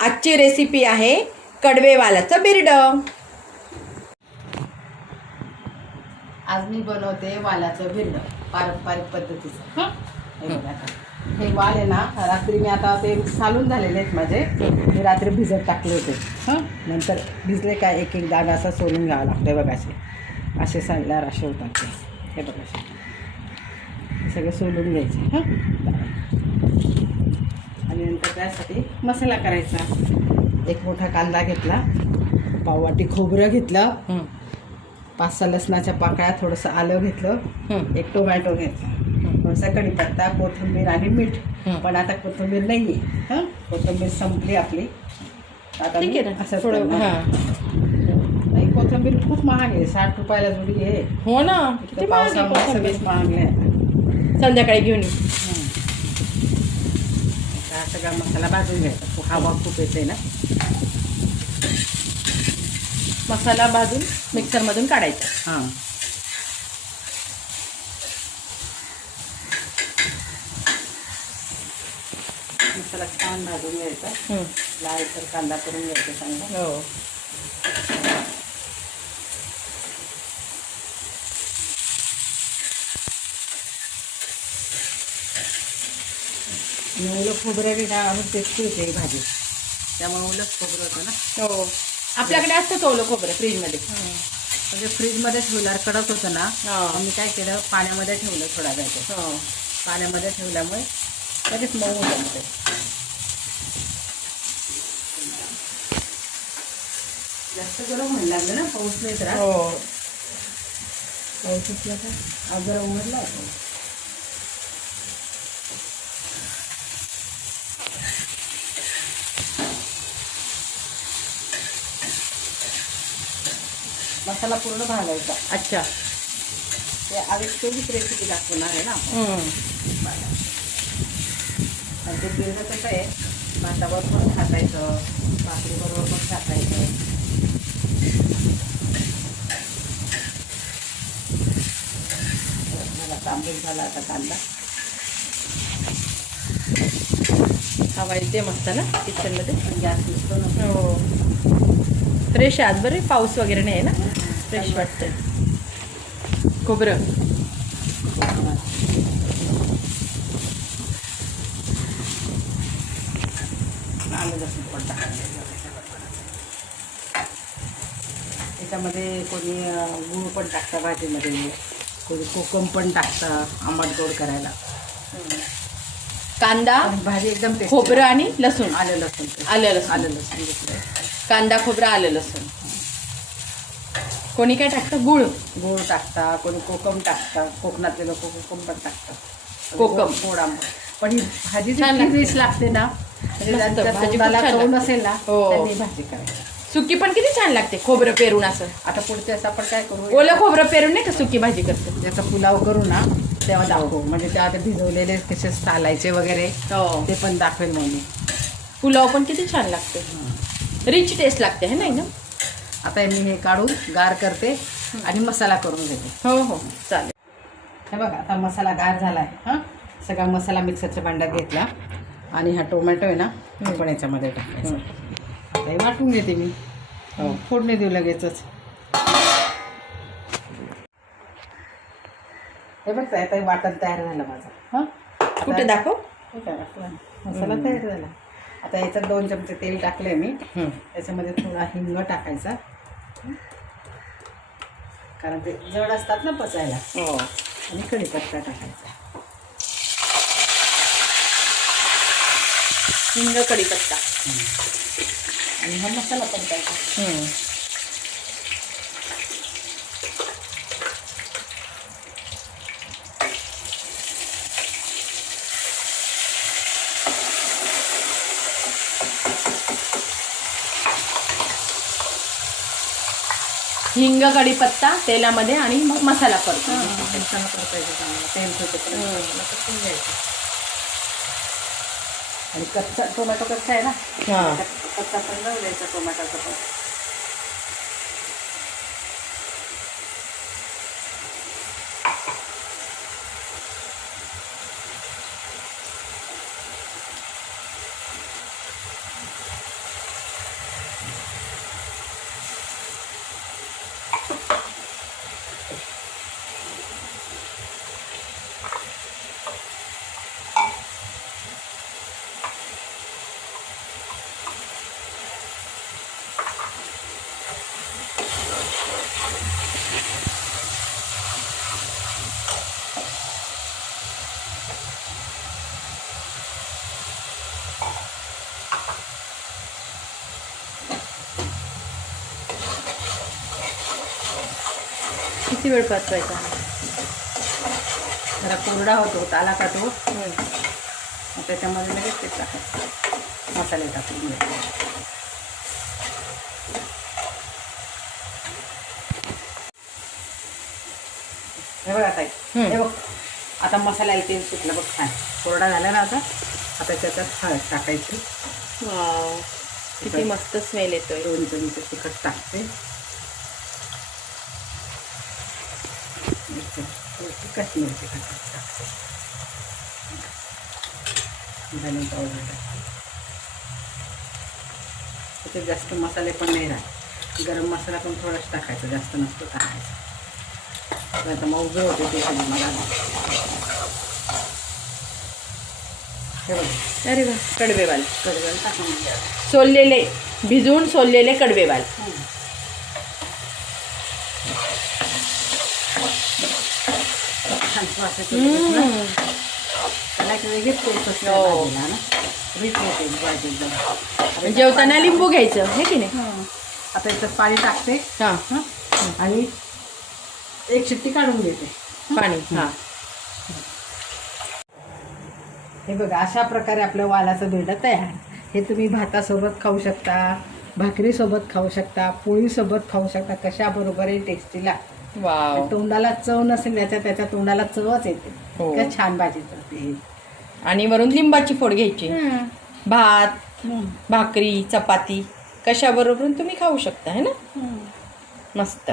आजची रेसिपी आहे कडवेवालाचं बिरडं आज मी बनवते वालाचं बिरड पारंपरिक पद्धतीचं. हे? बघा हे वाल आहे ना रात्री मी आता ते सालून झालेले आहेत माझे. मी रात्री भिजत टाकले होते. हं? नंतर भिजले काय एक एक दाग असा सोलून घ्यावा लागतो बघा असे. असे सांडल्यावर असे होतात ते. हे बघा सगळे सोलून घ्यायचे. हं? त्यासाठी मसाला करायचा. एक मोठा कांदा घेतला पाववाटी खोबरं घेतलं पाच सहा लसणाच्या पाकळ्या थोडंसं आलं घेतलं एक टोमॅटो घेतला. थोडासा कढीपत्ता कोथिंबीर आणि मीठ. पण आता कोथिंबीर नाही आहे हं? कोथिंबीर संपली आपली. आता ठीक आहे असंच थोडं. हां. नाही कोथिंबीर खूप महाग आहे. साठ रुपयाला जुडी आहे. हो ना. किती महाग आहे पावसामुळे कोथिंबीर. सगळेच महागले आता संध्याकाळी घेऊन सगळा मसाला भाजून घ्यायचा. हवा खूप येते ना. मसाला भाजून मिक्सरमधून काढायचा. हां. मसाला छान भाजून घ्यायचा. हं. लाल तर कांदा करून घ्यायचा चांगला. हो. आणि ओलं खोबरं बी ना टेस्टी होते ही भाजी. त्यामुळे ओलंच खोबरं होतं ना? हो. आपल्याकडे असतं ओलं खोबरं फ्रीजमध्ये? म्हणजे फ्रीजमध्ये ठेवल्यावर कडक होतं ना? हो. मग मी काय केलं? पाण्यामध्ये ठेवलं थोडा वेळ. हो. पाण्यामध्ये ठेवल्यामुळे लगेच मऊ होतं मग ते. जास्त गरम व्हायला लागलं ना? पाऊस नाही तर हो. पाऊस असला का जरा उमरला होता. मसाला पूर्ण भाजायचा. अच्छा. ते तेवढीच रेसिपी दाखवणार आहे ना. आपण. हं. आणि ते बिर्ड कसं आहे. भातावर पण खातायचं भाकरीबरोबर पण खातायचं. मला तांबून झाला आता कांदा. हवा येते मस्त ना किचनमध्ये पण गॅस दिसतो ना. हो. फ्रेश आहे आज बरं पाऊस वगैरे नाही आहे ना? फ्रेश वाटतंय. खोबरं. त्याच्यामध्ये कोणी गूळ पण टाकतं भाजीमध्ये. कोणी कोकम पण टाकतं आंबट गोड करायला. कांदा भाजी एकदम खोबरं आणि लसूण. आलं लसूण. आलं लसूण. आलं लसूण घेतलं कांदा खोबरं आलं लसूण. कोणी काय टाकतं? गुळ. गूळ टाकता कोणी कोकम टाकता कोकणातले लोक कोकम पण टाकतात. कोकम. गोड आंबट पण ही भाजी छान जी लागते. ना म्हणजे भाजी. नसेल ना हो. भाजी करायची. सुकी पण किती छान लागते खोबरं पेरून असं. आता पुढच्या वेळेस आपण काय करू? ओलं खोबरं पेरून नाही का सुकी भाजी करतो? ज्याचा पुलाव करू ना तेव्हा दाखवू. म्हणजे तेव्हा ते भिजवलेले कसे चालायचे वगैरे हो. ते पण दाखवेल मग मी पुलाव पण किती छान लागते. रिच टेस्ट लागते है नाही ना आता मी हे काढून गार करते आणि मसाला करून घेते. हो हो. चालेल. हे बघा आता मसाला गार झाला आहे हां? सगळा मसाला मिक्सरच्या भांड्यात घेतला आणि हा टोमॅटो आहे ना तो पण याच्यामध्ये टाकायचा. आता हे वाटून घेते मी. हो. फोडणी देऊ लगेचच. हे बघ आता वाटण तयार झालं माझं. हां? कुठे दाखव? मसाला तयार झाला. आता याच्यात दोन चमचे तेल टाकले मी. त्याच्यामध्ये थोडा हिंग टाकायचा. कारण ते जड असतात ना पचायला. हो. आणि कढीपत्ता टाकायचा. हिंग कढीपत्ता आणि हा मसाला पण टाकायचा. हिंग कढीपत्ता तेलामध्ये आणि मग मसाला करतो मसाला परतायचा चांगला. तेल परतून घ्यायचा. आणि कच्चा टोमॅटो कच्चा आहे ना? हां. कच्चा पण जाऊ द्यायचा टोमॅटोचा पण. किती वेळ पाचवायचा जरा कोरडा होतो आला का तो त्याच्यामध्ये लगेच ते टाकायचं. मसाले टाकून घ्यायचे. हे बघ आता हम्म. हे बघ. आता मसाला तेल सुटलं बघ छान. कोरडा झाला ना आता आता त्याच्यात हळद टाकायची. किती मस्त स्मेल येतोय. दोन चमचे तिखट टाकते. कश्मीर तिखट टाकते. धने पावडर टाकते. त्याच्यात जास्त मसाले पण नाही राहत. गरम मसाला पण थोडाच टाकायचा जास्त नसतो टाकायचा. आता मग उभे होते ते कधी मला हे बघ अरे वा कडवेवाल कडवेल टाकून द्यायचं. सोललेले भिजवून सोललेले कडवेवाल छान वास येतो त्याच्यात ना. हम्म. त्याला एक वेगळीच टेस्ट असते हो. भाजीला ना रिच होते भाजी एकदम आता जेवताना लिंबू घ्यायचं हे की नाही हं. आता याच्यात पाणी टाकते हां हं. आणि एक शिट्टी काढून घेते. पाणी. हां. हे. बघा अशा प्रकारे आपलं वालाचं भेंड तयार. हे तुम्ही भातासोबत खाऊ शकता भाकरीसोबत खाऊ शकता पोळीसोबत खाऊ शकता कशाबरोबरही टेस्टी लागतं वाव. तोंडाला चव नसेल त्याच्या त्याच्या तोंडाला चवच येते. हो. इतकं छान भाजी करते आणि वरून लिंबाची फोड घ्यायची. भात. भाकरी चपाती कशाबरोबर तुम्ही खाऊ शकता है ना. मस्त.